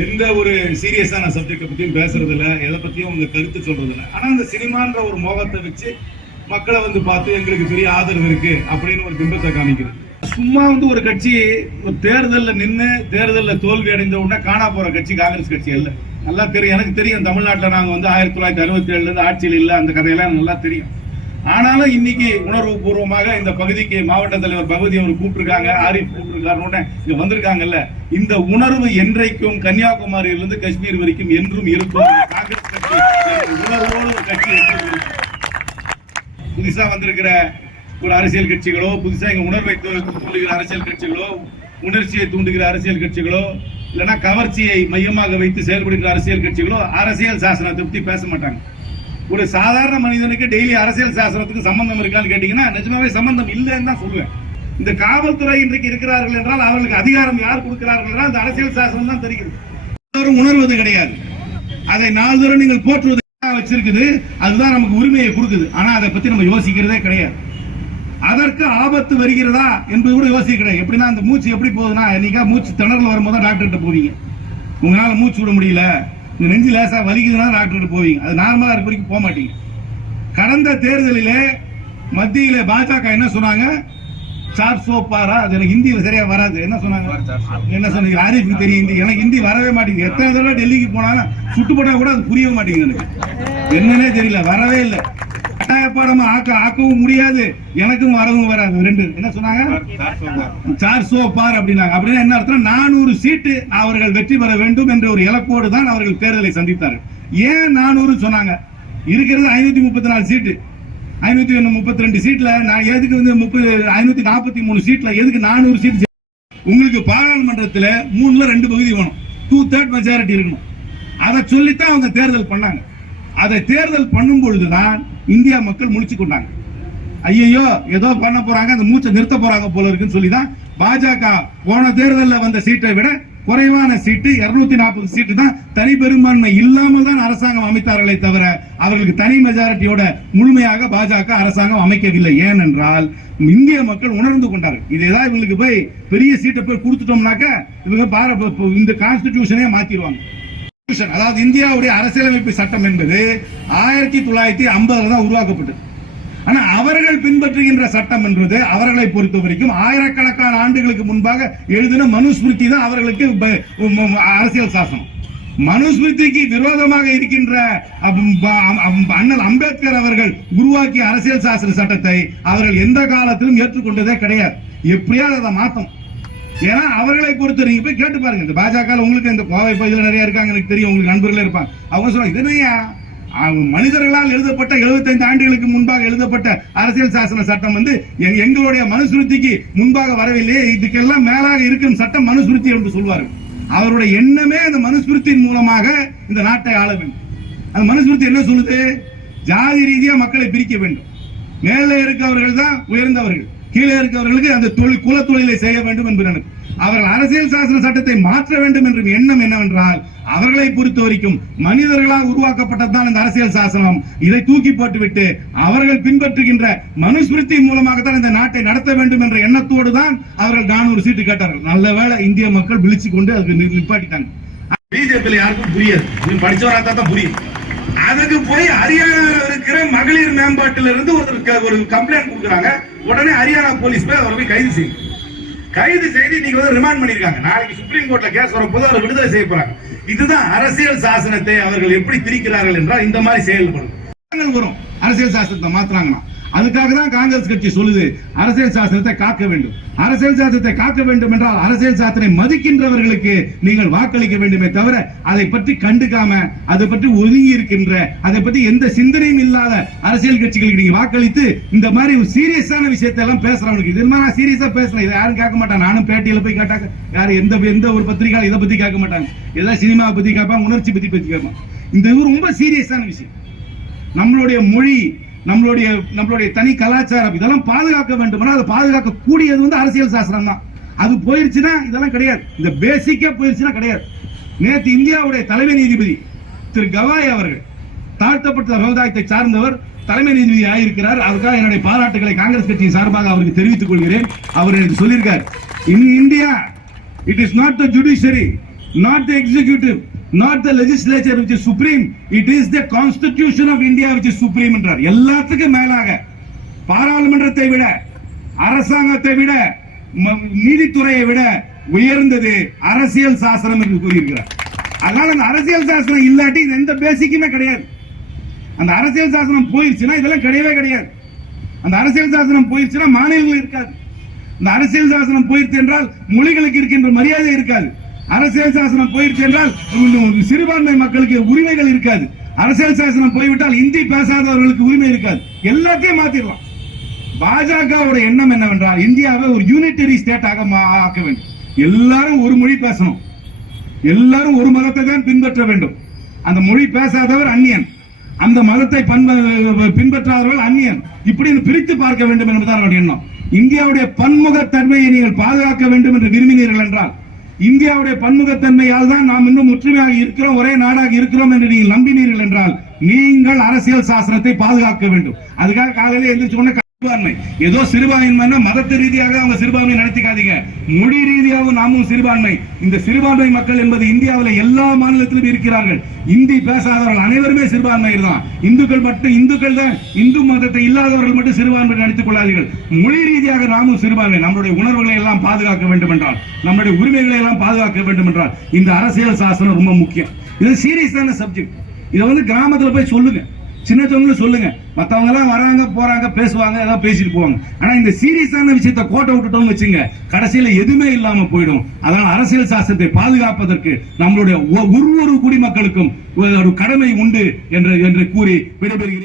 எந்த ஒரு சீரியஸான சப்ஜெக்டை பற்றியும் பேசுறது எதை பற்றியும் உங்க கருத்து சொல்றது இல்லை ஆனால் அந்த சினிமான்ற ஒரு மோகத்தை வச்சு மக்களை வந்து பார்த்து எங்களுக்கு பெரிய ஆதரவு இருக்கு அப்படின்னு ஒரு பிம்பத்தை காமிக்கிறது சும்மா வந்து ஒரு கட்சி ஒரு தேர்தலில் நின்று தேர்தலில் தோல்வி அடைந்த உடனே காணா போற கட்சி காங்கிரஸ் கட்சி அல்ல. நல்லா தெரியும். எனக்கு தெரியும் தமிழ்நாட்டில் நாங்கள் வந்து ஆயிரத்தி தொள்ளாயிரத்தி அறுபத்தி ஏழுல இருந்து ஆட்சியில் இல்லை அந்த கதையெல்லாம் நல்லா தெரியும். ஆனாலும் இன்னைக்கு உணர்வு பூர்வமாக இந்த பகுதிக்கு மாவட்ட தலைவர் பகுதி அவர் கூப்பிட்டுருக்காங்க ஆரிஃப் கூப்பிட்டுருக்காருன்னு இங்க வந்திருக்காங்கல்ல. இந்த உணர்வு என்றைக்கும் கன்னியாகுமரியிலிருந்து காஷ்மீர் வரைக்கும் என்றும் இருக்கும். காங்கிரஸ் கட்சி உணர்வோடு ஒரு கட்சி புதுசா வந்திருக்கிற ஒரு அரசியல் கட்சிகளோ புதுசா இங்க உணர்வை தூண்டுகிற அரசியல் கட்சிகளோ உணர்ச்சியை தூண்டுகிற அரசியல் கட்சிகளோ இல்லைன்னா கவர்ச்சியை மையமாக வைத்து செயல்படுகிற அரசியல் கட்சிகளோ அரசியல் சாசனத்தை திருப்தி பேச மாட்டாங்க. ஒரு சாதாரண மனிதனுக்கு டெய்லி அரசியல் சாசனத்துக்கு சம்பந்தம் இருக்கான்னு கேட்டீங்கன்னா நிஜமாவே சம்பந்தம் இல்லைன்னு தான் சொல்லுவேன் இந்த காவல்துறை இன்றைக்கு இருக்கிறார்கள் என்றால் அவர்களுக்கு அதிகாரம் யார் கொடுக்கிறார்கள் என்றால் அந்த அரசியல் சாசனம் தான் தெரிகிறது. உணர்வது கிடையாது. அதை நாள்தோறும் நீங்கள் போற்றுவது வச்சிருக்குது. அதுதான் நமக்கு உரிமையை கொடுக்குது. ஆனா அதை பத்தி நம்ம யோசிக்கிறதே கிடையாது. அதற்கு ஆபத்து வருகிறதா என்பது கூட யோசிக்க கிடையாது. எப்படின்னா அந்த மூச்சு எப்படி போகுதுன்னா என்னைக்கா மூச்சு திணறல் வரும்போது தான் டாக்டர் கிட்ட போவீங்க. உங்களால மூச்சு விட முடியல. இந்த நெஞ்சு லேசா வலிக்குதுன்னா டாக்டர் கிட்ட போவீங்க. அது நார்மலா இருக்க வரைக்கும் போக மாட்டீங்க. கடந்த தேர்தலிலே மத்தியில பாஜக என்ன சொன்னாங்க? சார் சோப்பாரா அது எனக்கு ஹிந்தியில சரியா வராது. என்ன சொன்னாங்க? என்ன சொன்னீங்க? ஆரிஃபுக்கு தெரியும் ஹிந்தி. எனக்கு ஹிந்தி வரவே மாட்டேங்குது. எத்தனை தடவை டெல்லிக்கு போனாலும் சுட்டு போட்டா கூட அது புரியவே மாட்டேங்குது எனக்கு. என்னன்னே தெரியல. வரவே இல்லை. கட்டாய ஆக்க ஆக்கவும் முடியாது. எனக்கும் வரவும் வராது. ரெண்டு. என்ன சொன்னாங்க? சார் சோ பார் அப்படின்னாங்க. அப்படின்னா என்ன அர்த்தம் நானூறு சீட்டு அவர்கள் வெற்றி பெற வேண்டும் என்ற ஒரு இலக்கோடு தான் அவர்கள் தேர்தலை சந்தித்தார்கள். ஏன் நானூறு சொன்னாங்க? இருக்கிறது ஐநூத்தி முப்பத்தி நாலு சீட்டு. ஐநூத்தி முப்பத்தி ரெண்டு சீட்ல நான் எதுக்கு வந்து முப்பது ஐநூத்தி நாற்பத்தி மூணு சீட்ல எதுக்கு நானூறு சீட் உங்களுக்கு பாராளுமன்றத்துல மூணுல ரெண்டு பகுதி வேணும். டூ தேர்ட் மெஜாரிட்டி இருக்கணும். அதை சொல்லித்தான் அவங்க தேர்தல் பண்ணாங்க. அதை தேர்தல் பண்ணும் பொழுதுதான் இந்தியா மக்கள் முழிச்சு கொண்டாங்க. ஐயோ ஏதோ பண்ண போறாங்க அந்த மூச்சை நிறுத்த போறாங்க போல இருக்குன்னு சொல்லி தான் பாஜக போன தேர்தலில் வந்த சீட்டை விட குறைவான சீட்டு 240 நாற்பது சீட்டு தான் தனி பெரும்பான்மை இல்லாமல் தான் அரசாங்கம் அமைத்தார்களே தவிர அவர்களுக்கு தனி மெஜாரிட்டியோட முழுமையாக பாஜக அரசாங்கம் அமைக்கவில்லை. ஏனென்றால் இந்திய மக்கள் உணர்ந்து கொண்டார்கள். இது ஏதாவது இவங்களுக்கு போய் பெரிய சீட்டை போய் கொடுத்துட்டோம்னாக்க இவங்க இந்த கான்ஸ்டிடியூஷனே மாத்திடுவாங்க. அதாவது இந்தியாவுடைய அரசியலமைப்பு சட்டம் என்பது ஆயிரத்தி தொள்ளாயிரத்தி ஐம்பதுல தான் உருவாக்கப்பட்டது. ஆனா அவர்கள் பின்பற்றுகின்ற சட்டம் என்பது அவர்களை பொறுத்த வரைக்கும் ஆயிரக்கணக்கான ஆண்டுகளுக்கு முன்பாக எழுதின மனுஸ்மிருதி தான் அவர்களுக்கு அரசியல் சாசனம். மனுஸ்மிருதிக்கு விரோதமாக இருக்கின்ற அண்ணல் அம்பேத்கர் அவர்கள் உருவாக்கிய அரசியல் சாசன சட்டத்தை அவர்கள் எந்த காலத்திலும் ஏற்றுக்கொண்டதே கிடையாது. எப்படியாவது அதை மாத்தணும். ஏன்னா அவர்களை பொறுத்து நீங்க போய் கேட்டு பாருங்க. இந்த பாஜக உங்களுக்கு இந்த கோவை பகுதியில் நிறைய இருக்காங்க எனக்கு தெரியும். உங்களுக்கு நண்பர்களே இருப்பாங்க. அவங்க சொல்றாங்க மனிதர்களால் எழுதப்பட்ட 75 ஆண்டுகளுக்கு முன்பாக எழுதப்பட்ட அரசியல் சாசன சட்டம் வந்து எங்களுடைய மனுசுருத்திக்கு முன்பாக வரவில்லையே. இதுக்கெல்லாம் மேலாக இருக்கும் சட்டம் மனுசுருத்தி என்று சொல்வார்கள். அவருடைய எண்ணமே அந்த மனுஸ்மிருதியின் மூலமாக இந்த நாட்டை ஆள வேண்டும். அந்த மனுஸ்மிருதி என்ன சொல்லுது? ஜாதி ரீதியா மக்களை பிரிக்க வேண்டும். மேலே இருக்கவர்கள் தான் உயர்ந்தவர்கள். கீழே இருக்கவர்களுக்கு அந்த தொழில் குல தொழிலை செய்ய வேண்டும் என்று எனக்கு அவர்கள் அரசியல் சாசன சட்டத்தை மாற்ற வேண்டும் என்ற எண்ணம் என்னவென்றால் அவர்களை பொறுத்த வரைக்கும் மனிதர்களால் உருவாக்கப்பட்டதுதான் இந்த அரசியல் சாசனம். இதை தூக்கி போட்டுவிட்டு அவர்கள் பின்பற்றுகின்ற மனுஸ்மிருதி மூலமாகத்தான் இந்த நாட்டை நடத்த வேண்டும் என்ற எண்ணத்தோடு தான் அவர்கள் நானூறு சீட்டு கேட்டார்கள். நல்ல வேளை இந்திய மக்கள் விழிச்சு கொண்டு அதுக்கு நிப்பாட்டிட்டாங்க. பிஜேபி யாருக்கும் புரியாது படிச்சவராக தான் புரியும். அதுக்கு போய் ஹரியானாவில் இருக்கிற மகளிர் மேம்பாட்டுல இருந்து ஒருத்தர் ஒரு கம்ப்ளைண்ட் கொடுக்குறாங்க. உடனே ஹரியானா போலீஸ் போய் அவரை போய் கைது செய்யும். கைது செய்து நீங்க வந்து ரிமாண்ட் பண்ணிருக்காங்க நாளைக்கு சுப்ரீம் கோர்ட்ல கேஸ் வரும்போது அவர் விடுதலை செய்ய போறாங்க. இதுதான் அரசியல் சாசனத்தை அவர்கள் எப்படி திரிக்கிறார்கள் என்றால் இந்த மாதிரி செயல்படும். வரும் அரசியல் சாசனத்தை மாத்துறாங்கன்னா அதுக்காக தான் காங்கிரஸ் கட்சி சொல்லுது அரசியல் சாசனத்தை காக்க வேண்டும். அரசியல் சாசனத்தை காக்க வேண்டும் என்றால் அரசியல் சாசனை மதிக்கின்றவர்களுக்கு நீங்கள் வாக்களிக்க வேண்டுமே தவிர அதை பற்றி கண்டுக்காம அதை பற்றி ஒதுங்கி இருக்கின்ற அதை பற்றி எந்த சிந்தனையும் இல்லாத அரசியல் கட்சிகளுக்கு நீங்க வாக்களித்து இந்த மாதிரி ஒரு சீரியஸான விஷயத்தை எல்லாம் பேசுறவனுக்கு இது மாதிரி நான் சீரியஸா பேசுறேன் இதை யாரும் கேட்க மாட்டான் நானும் பேட்டியில போய் கேட்டாங்க. யாரும் எந்த எந்த ஒரு பத்திரிகை இதை பத்தி கேட்க மாட்டாங்க. ஏதாவது சினிமாவை பத்தி கேட்பாங்க உணர்ச்சி பத்தி பத்தி கேட்பாங்க. இந்த இது ரொம்ப சீரியஸான விஷயம். நம்மளுடைய மொழி நம்மளுடைய நம்மளுடைய தனி கலாச்சாரம் இதெல்லாம் பாதுகாக்க வேண்டும்னா அதை பாதுகாக்க கூடியது வந்து அரசியல் சாஸ்திரம் தான். அது போயிருச்சுன்னா இதெல்லாம் கிடையாது. இந்த பேசிக்கே போயிருச்சுன்னா கிடையாது. நேற்று இந்தியாவுடைய தலைமை நீதிபதி திரு கவாய் அவர்கள் தாழ்த்தப்பட்ட சமுதாயத்தை சார்ந்தவர் தலைமை நீதிபதி ஆயிருக்கிறார். அதுக்காக என்னுடைய பாராட்டுகளை காங்கிரஸ் கட்சியின் சார்பாக அவருக்கு தெரிவித்துக் கொள்கிறேன். அவர் எனக்கு சொல்லியிருக்கார். In India it is not the judiciary not the executive not the legislature which supreme it is the constitution of India India supreme என்றார். எல்லாத்துக்கும் மேலாக பாராளுமன்றத்தை விட அரசாங்கத்தை விட நீதித்துறையை விட உயர்ந்தது அரசியல் சாசனம் என்று கூறியிருக்கிறார். அதனால அந்த அரசியல் சாசனம் இல்லாட்டி இது எந்த பேசிக்குமே கிடையாது. அந்த அரசியல் சாசனம் போயிருச்சுன்னா இதெல்லாம் கிடையவே கிடையாது. அந்த அரசியல் சாசனம் போயிருச்சுன்னா மாநிலங்கள் இருக்காது. இந்த அரசியல் சாசனம் போயிருச்சு என்றால் மொழிகளுக்கு இருக்கின்ற மரியாதை இருக்காது. அரசியல் சாசனம் போயிருச்சு என்றால் சிறுபான்மை மக்களுக்கு உரிமைகள் இருக்காது. அரசியல் சாசனம் போய்விட்டால் இந்தி பேசாதவர்களுக்கு உரிமை இருக்காது. எல்லாத்தையும் மாத்திரலாம். பாஜகவோட எண்ணம் என்னவென்றால் இந்தியாவை ஒரு யூனிட்டரி ஸ்டேட்டாக மா- ஆக்க வேண்டும். எல்லாரும் ஒரு மொழி பேசணும். எல்லாரும் ஒரு மதத்தை தான் பின்பற்ற வேண்டும். அந்த மொழி பேசாதவர் அந்நியன். அந்த மதத்தை பின்பற்றாதவர்கள் அந்நியன். இப்படி பிரித்து பார்க்க வேண்டும் என்பதுதான் அவருடைய எண்ணம். இந்தியாவுடைய பன்முகத்தன்மையை நீங்கள் பாதுகாக்க வேண்டும் என்று விரும்பினீர்கள் என்றால் இந்தியாவுடைய பன்முகத்தன்மையால் தான் நாம் இன்னும் முற்றுமையாக இருக்கிறோம் ஒரே நாடாக இருக்கிறோம் என்று நீங்கள் நம்பினீர்கள் என்றால் நீங்கள் அரசியல் சாசனத்தை பாதுகாக்க வேண்டும். அதுக்காக காலையில் எந்திரிச்சு சிறுபான்மை. ஏதோ சிறுபான்மைன்னா மதத்து ரீதியாக அவங்க சிறுபான்மை நடத்திக்காதீங்க. மொழி ரீதியாக நாமும் சிறுபான்மை. இந்த சிறுபான்மை மக்கள் என்பது இந்தியாவில் எல்லா மாநிலத்திலும் இருக்கிறார்கள். இந்தி பேசாதவர்கள் அனைவருமே சிறுபான்மையர் தான். இந்துக்கள் மட்டும் இந்துக்கள் தான். இந்து மதத்தை இல்லாதவர்கள் மட்டும் சிறுபான்மை நடித்துக் கொள்ளாதீர்கள். மொழி ரீதியாக நாமும் சிறுபான்மை. நம்முடைய உணர்வுகளை எல்லாம் பாதுகாக்க வேண்டும் என்றால் நம்முடைய உரிமைகளை எல்லாம் பாதுகாக்க வேண்டும் என்றால் இந்த அரசியல் சாசனம் ரொம்ப முக்கியம். இது சீரியஸான சப்ஜெக்ட் இதை வந்து கிராமத்துல போய் சொல்லுங்க. சின்னத்தவங்களும் சொல்லுங்க. மத்தவங்க எல்லாம் வராங்க போறாங்க பேசுவாங்க ஏதோ பேசிட்டு போவாங்க. ஆனா இந்த சீரியஸான விஷயத்த கோட்டை விட்டுட்டோம்னு வச்சுங்க கடைசியில எதுவுமே இல்லாம போயிடும். அதனால அரசியல் சாசனத்தை பாதுகாப்பதற்கு நம்மளுடைய ஒ- ஒரு ஒரு குடிமக்களுக்கும் ஒரு கடமை உண்டு என்று என்று கூறி விடைபெறுகிறேன்.